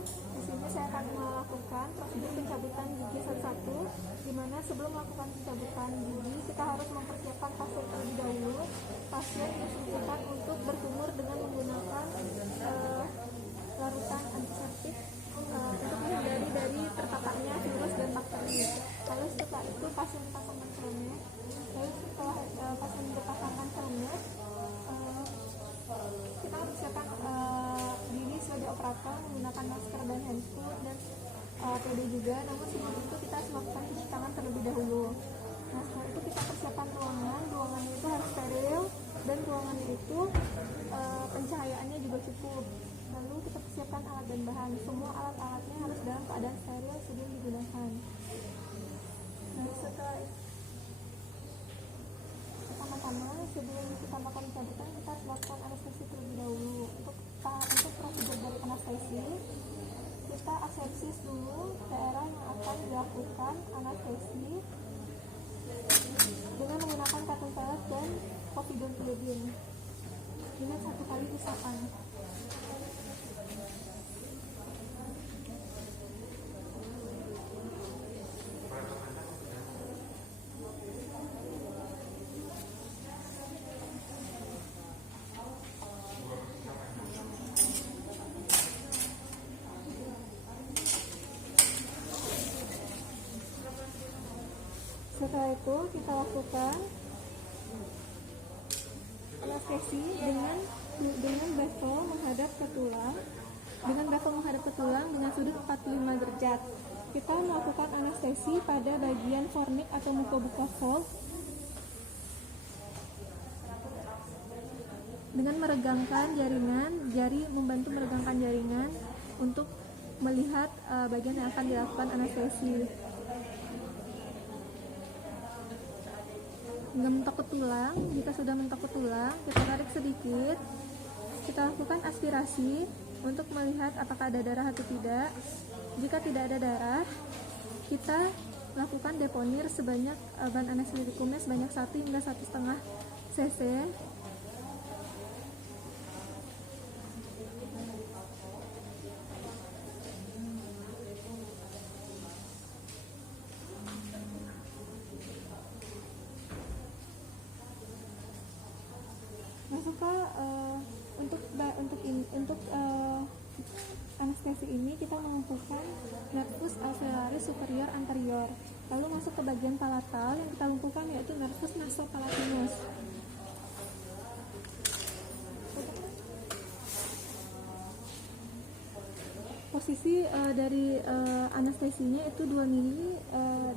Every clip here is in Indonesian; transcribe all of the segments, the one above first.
Di sini saya akan melakukan prosedur pencabutan gigi satu-satu, di mana sebelum melakukan pencabutan gigi kita harus mempersiapkan pasien terlebih dahulu. Pasien diinstruksikan untuk berkumur dengan menggunakan larutan antiseptik untuk menghindari dari terpaparnya virus dan bakteri. Lalu setelah itu pasien dipasangkan helmnya. Lalu setelah pasien dipasangkan helmnya, kita mempersiapkan diri sebagai operator menggunakan masker dan handfoot dan APD juga. Namun sebelum itu kita harus melakukan cuci tangan terlebih dahulu. Nah, setelah itu kita persiapkan ruangannya itu harus steril dan ruangannya itu pencahayaannya juga cukup. Lalu kita persiapkan alat dan bahan. Semua alat-alatnya harus dalam keadaan steril sebelum digunakan. Nah, setelah itu, pertama-tama sebelum kita melakukan pencabutan kita harus melakukan anestesi terlebih dahulu. Untuk prosedur dari anestesi, kita asepsis dulu daerah yang akan dilakukan anestesi dengan menggunakan cotton pad dan povidone iodine dengan 1 kali isapan. Setelah itu kita lakukan anestesi dengan bevel menghadap ke tulang, dengan sudut 45 derajat. Kita melakukan anestesi pada bagian fornix atau mucobuccal dengan meregangkan jaringan, jari membantu meregangkan jaringan untuk melihat bagian yang akan dilakukan anestesi. Mentok ke tulang, jika sudah mentok ke tulang, kita tarik sedikit. Kita lakukan aspirasi untuk melihat apakah ada darah atau tidak. Jika tidak ada darah, kita lakukan deponir sebanyak bahan anestesikumnya sebanyak 1 hingga 1,5 cc. Untuk anestesi ini kita mengumpulkan nervus alveolaris superior anterior. Lalu masuk ke bagian palatal yang kita lumpuhkan yaitu nervus nasopalatinus. Posisi dari anestesinya itu 2 mili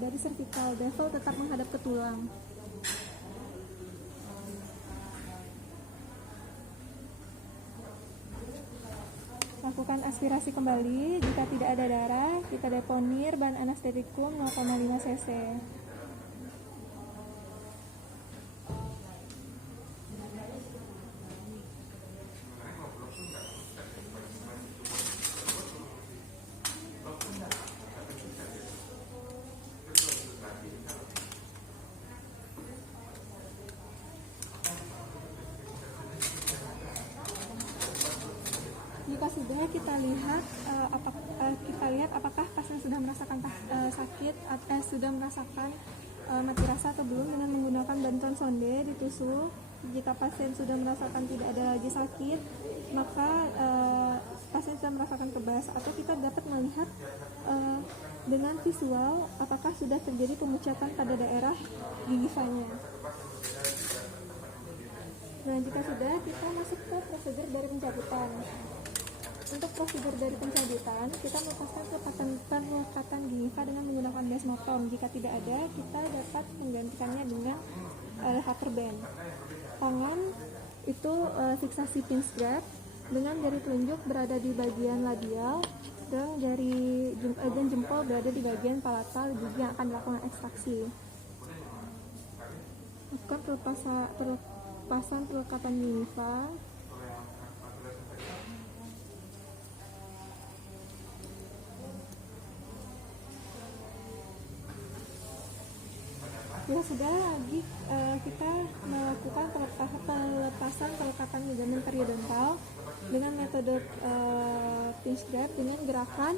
dari cervical, bevel tetap menghadap ke tulang. Lakukan aspirasi kembali. Jika tidak ada darah, kita deponir bahan anestetikum 0,5 cc. Jika sudah, kita lihat apakah pasien sudah merasakan sakit atau sudah merasakan mati rasa atau belum dengan menggunakan bantuan sonde ditusuk. Jika pasien sudah merasakan tidak ada lagi sakit, maka pasien sudah merasakan kebas, atau kita dapat melihat dengan visual apakah sudah terjadi pemucatan pada daerah gigisannya. Nah, jika sudah, kita masuk ke prosedur dari pencabutan. Untuk prosedur dari pencabutan, kita melepaskan pelekatan gigiva dengan menggunakan desmotom. Jika tidak ada, kita dapat menggantikannya dengan levator band. Tangan itu fiksasi pin strap dengan jari telunjuk berada di bagian labial dan jempol berada di bagian palatal gigi yang akan dilakukan ekstraksi. Lakukan pelepasan pelekatan gigiva. Ya sudah, lagi kita melakukan pelepasan pelekatan ligamen periodontal dengan metode pinch grab dengan gerakan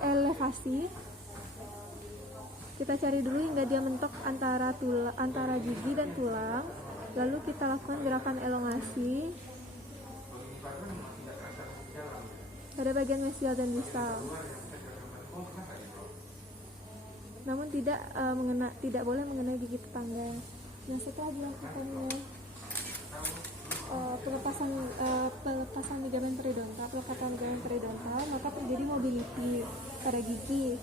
elevasi. Kita cari dulu hingga dia mentok antara gigi dan tulang, lalu kita lakukan gerakan elongasi pada bagian mesial dan distal. Namun tidak boleh mengenai gigi tetangga. Nah, setelah dilakukannya pelepasan ligamen periodontal, pelekatan ligamen periodontal, maka terjadi mobility pada gigi.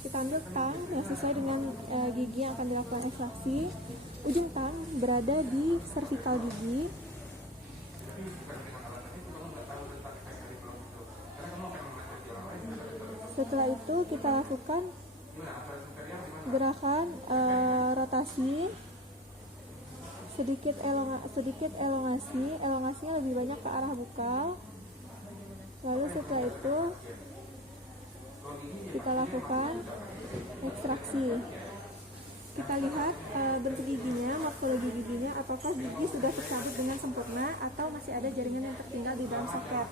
Kita ambil tang yang sesuai dengan gigi yang akan dilakukan ekstraksi. Ujung tang berada di cervical gigi. Setelah itu kita lakukan gerakan rotasi, sedikit elongasinya lebih banyak ke arah bukal. Lalu setelah itu kita lakukan ekstraksi. Kita lihat bentuk giginya, morfologi giginya, apakah gigi sudah tercabut dengan sempurna atau masih ada jaringan yang tertinggal di dalam soket.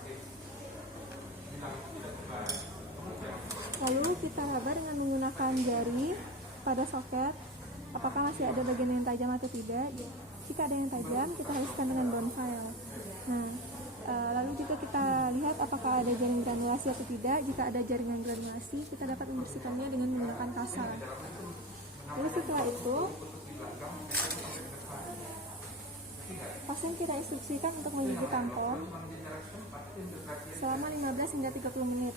Lalu kita raba dengan menggunakan jari pada soket, apakah masih ada bagian yang tajam atau tidak. Jika ada yang tajam, kita haluskan dengan bone file. Nah, lalu juga kita lihat apakah ada jaringan granulasi atau tidak. Jika ada jaringan granulasi, kita dapat membersihkannya dengan menggunakan kasar. Lalu setelah itu, pasien kita instruksikan untuk menggigit tampon selama 15 hingga 30 menit.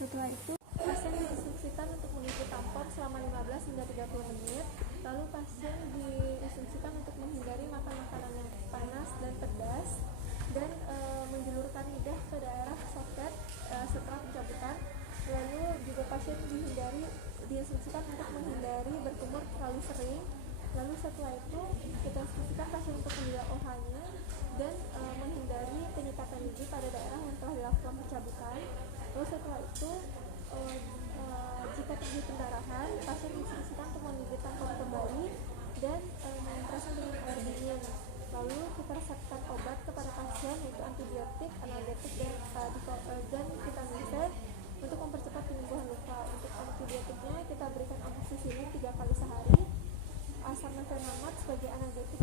Setelah itu, pasien diinstruksikan untuk menggigit tampon selama 15 hingga 30 menit. Lalu pasien diinstruksikan untuk menghindari makan makanan yang panas dan pedas dan menjulurkan lidah ke daerah soket setelah pencabutan. Lalu juga pasien diinstruksikan untuk menghindari berkumur terlalu sering. Lalu setelah itu kita instruksikan pasien untuk menjaga OH-nya dan menghindari penyekatan gigi pada daerah yang telah dilakukan pencabutan. Lalu setelah itu jika terjadi pendarahan, pasien diinstruksikan untuk menggigit tampon kembali dan mempresnya dengan air dingin. Lalu kita resepkan obat kepada pasien, yaitu antibiotik, analgetik, dan vitamin C untuk mempercepat penyembuhan luka. Untuk antibiotiknya kita berikan amoxicillin 3 kali sehari, asam nefenamid sebagai analgetik